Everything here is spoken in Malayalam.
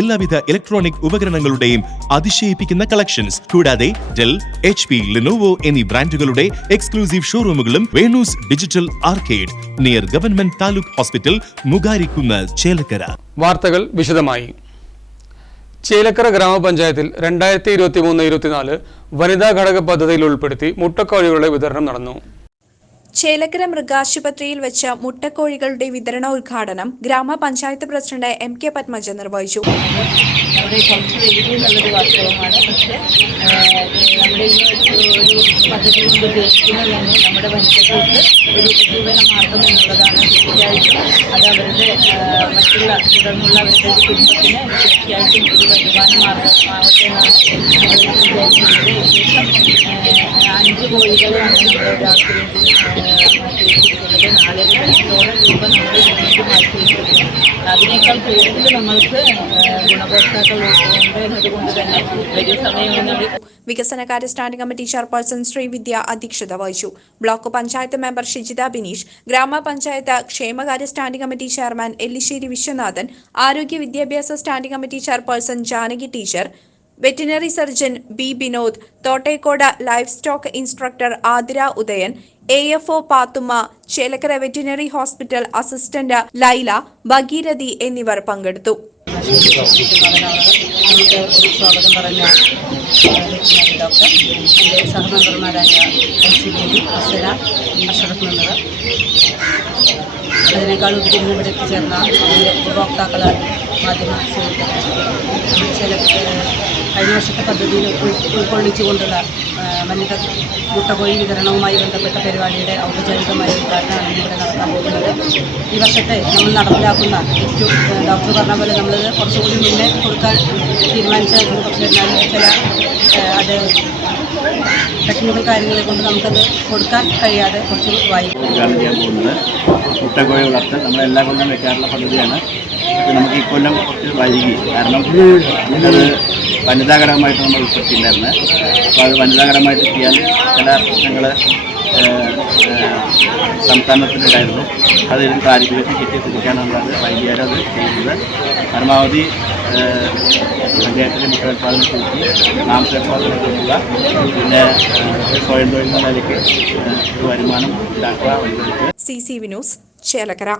എല്ലാവിധ ഇലക്ട്രോണിക് ഉപകരണങ്ങളുടെയും അതിശയിപ്പിക്കുന്ന കളക്ഷൻസ് കൂടാതെ ഡെൽ എച്ച് പി ലിനോവോ എന്നീ ബ്രാൻഡുകളുടെ exclusive ഷോറൂമുകളും Venu's digital arcade near government taluk hospital Mugarikkunnu Chelakkara. വാർത്തകൾ വിശദമായി. ചേലക്കര ഗ്രാമപഞ്ചായത്തിൽ രണ്ടായിരത്തി ഇരുപത്തി മൂന്ന് ഇരുപത്തിനാല് വനിതാ ഘടക പദ്ധതിയിൽ ഉൾപ്പെടുത്തി മുട്ടക്കോഴികളുടെ വിതരണം നടന്നു. ചേലക്കര മൃഗാശുപത്രിയിൽ വെച്ച് മുട്ടക്കോഴികളുടെ വിതരണ ഉദ്ഘാടനം ഗ്രാമപഞ്ചായത്ത് പ്രസിഡന്റ് എം കെ പത്മജ നിർവഹിച്ചു. നമ്മുടെ നമ്മുടെ എന്നുള്ളതാണ്. മറ്റുള്ള തുടർന്നുള്ള അവരുടെ കുടുംബത്തിന് തീർച്ചയായിട്ടും ഒരു വരുമാന മാർഗമാവട്ടെ എന്നാണ് അഞ്ച് കോഴികളെയാണ് അതിനേക്കാൾ കൂടുതൽ നമ്മൾക്ക് സ്റ്റാൻഡിംഗ് കമ്മിറ്റി ചെയർപേഴ്സൺ ശ്രീവിദ്യ അധ്യക്ഷത വഹിച്ചു. ബ്ലോക്ക് പഞ്ചായത്ത് മെമ്പർ ഷിജിത ബിനീഷ് ഗ്രാമപഞ്ചായത്ത് ക്ഷേമകാര്യ standing committee chairman Ellissery Viswanathan ആരോഗ്യ വിദ്യാഭ്യാസ standing committee chairperson Janaki teacher veterinary surgeon B Binod Thottekkode livestock instructor Athira Udayan A F O Pathumma Chelakkara veterinary hospital assistant Laila Bhageerathi എന്നിവർ പങ്കെടുത്തു. സ്വാഗതം പറഞ്ഞ വെറ്റിനറി ഡോക്ടർ എന്റെ സഹമെമ്പർമാരായ L C Baby Ashraf member അതിനേക്കാൾ ഉപരി ഇവിടെ എത്തിച്ചേർന്ന എന്റെ ഉപഭോക്താക്കളെ മാധ്യമ സുഹൃത്തുക്കൾ ചില കഴിഞ്ഞ വർഷത്തെ പദ്ധതിയിൽ ഉൾ- ഉൾക്കൊള്ളിച്ചുകൊണ്ടുള്ള വനിത മുട്ടകോഴി വിതരണവുമായി ബന്ധപ്പെട്ട പരിപാടിയുടെ ഔപചാരികമായ ഉദ്ഘാടനമാണ് ഇവിടെ നടത്താൻ പോകുന്നത്. ഈ വർഷത്തെ നമ്മൾ നടപ്പിലാക്കുന്ന ഏറ്റവും ഡോക്ടർ പറഞ്ഞ പോലെ നമ്മൾ കുറച്ചുകൂടി മുന്നേ കൊടുക്കാൻ തീരുമാനിച്ചായിരുന്നു പക്ഷേ എന്നാലും ചില അത് ടെക്നിക്കൽ കാര്യങ്ങളെ കൊണ്ട് നമുക്കത് കൊടുക്കാൻ കഴിയാതെ കുറച്ച് വായിക്കാൻ ചെയ്യാൻ പോകുന്നത്. മുട്ടക്കോഴി വളർത്തൽ നമ്മളെല്ലാ കൊല്ലം വെക്കാറുള്ള പദ്ധതിയാണ്. ഇത് നമുക്ക് ഈ കൊല്ലം കുറച്ച് വൈകി. കാരണം അത് വനിതാ ഘടകമായിട്ട് നമ്മൾ ഉൾപ്പെടുത്തിയില്ലായിരുന്നു. അപ്പോൾ അത് വനിതാ ഘടകമായിട്ട് ചെയ്യാൻ ചില പ്രശ്നങ്ങൾ സംസ്ഥാനത്തിലുണ്ടായിരുന്നു അത് ക്ലാരിഫിക്കേഷൻ കിട്ടിയെത്തിക്കാനുള്ളത് വൈകിയാലും അത് ചെയ്യുന്നത്. പരമാവധി ഏഹ്, പഞ്ചായത്തിലെ മുട്ടോത്പാദനം കൂട്ടി മാംസോത്പാദനം കൂട്ടുക പിന്നെ സ്വയം തൊഴിൽ നിലയ്ക്ക് വരുമാനം ഉണ്ടാക്കുക വഴിവെച്ച് സി സി വിനോസ് ചേലക്കര